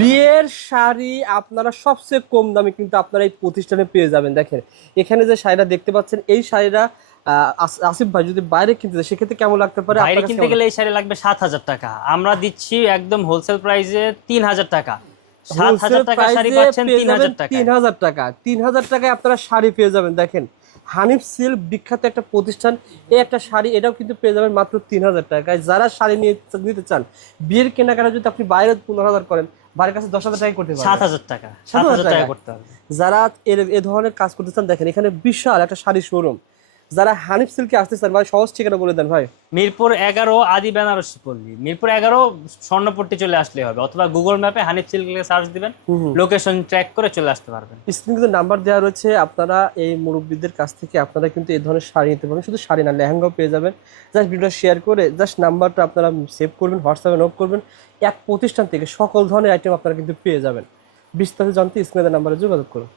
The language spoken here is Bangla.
বিয়ের শাড়ি আপনারা সবচেয়ে কম দামে কিন্তু আপনারা এই প্রতিষ্ঠানে পেয়ে যাবেন। দেখেন এখানে যে শাড়িটা দেখতে পাচ্ছেন, এই শাড়িটা আসিফ ভাই যদি বাইরে কিনতে যায় সেক্ষেত্রে কেমন লাগতে পারে? বাইরে কিনতে গেলে এই শাড়ি লাগবে 7,000 টাকা, আমরা দিচ্ছি একদম হোলসেল প্রাইসে 3,000 টাকা। 7,000 টাকা শাড়ি পাচ্ছেন 3,000 টাকা। 3,000 টাকা, 3,000 টাকায় আপনারা শাড়ি পেয়ে যাবেন। দেখেন হানিফ সিল্ক বিখ্যাত একটা প্রতিষ্ঠান, এই একটা শাড়ি এটাও কিন্তু পেয়ে যাবেন মাত্র 3,000 টাকায়। যারা শাড়ি নিতে চান, বিয়ের কেনাকাটা যদি আপনি বাইরে 15,000 করেন, বাড়ির কাছে 10,000 টাকা করতে পারবেন। 7,000 টাকা, 7,000 টাকা করতে হবে। যারা এ ধরনের কাজ করতে চান, দেখেন এখানে বিশাল একটা শাড়ি শোরুম। যারা হানিফ সিল্কে আসতে চান ভাই, সহজ ঠিকানা বলে দেন ভাই। মিরপুর 11 আদি বেনারসি পল্লী, মিরপুর 11 স্বর্ণপট্টি চলে আসলে হবে, অথবা গুগল ম্যাপে হানিফ সিল্ক সার্চ দিবেন, লোকেশন ট্র্যাক করে চলে আসতে পারবেন। স্ক্রিনে কিন্তু নাম্বার দেওয়া রয়েছে, আপনারা এই মুরব্বীদের কাছ থেকে আপনারা কিন্তু এই ধরনের শাড়ি নিতে পারবেন। শুধু শাড়ি না, লেহেঙ্গাও পেয়ে যাবেন। জাস্ট ভিডিওটা শেয়ার করে জাস্ট নাম্বারটা আপনারা সেভ করবেন, হোয়াটসঅ্যাপে নোট করবেন। এক প্রতিষ্ঠান থেকে সকল ধরনের আইটেম আপনারা কিন্তু পেয়ে যাবেন। বিস্তারিত জানতে স্ক্রিনে নাম্বারে যোগাযোগ করুন।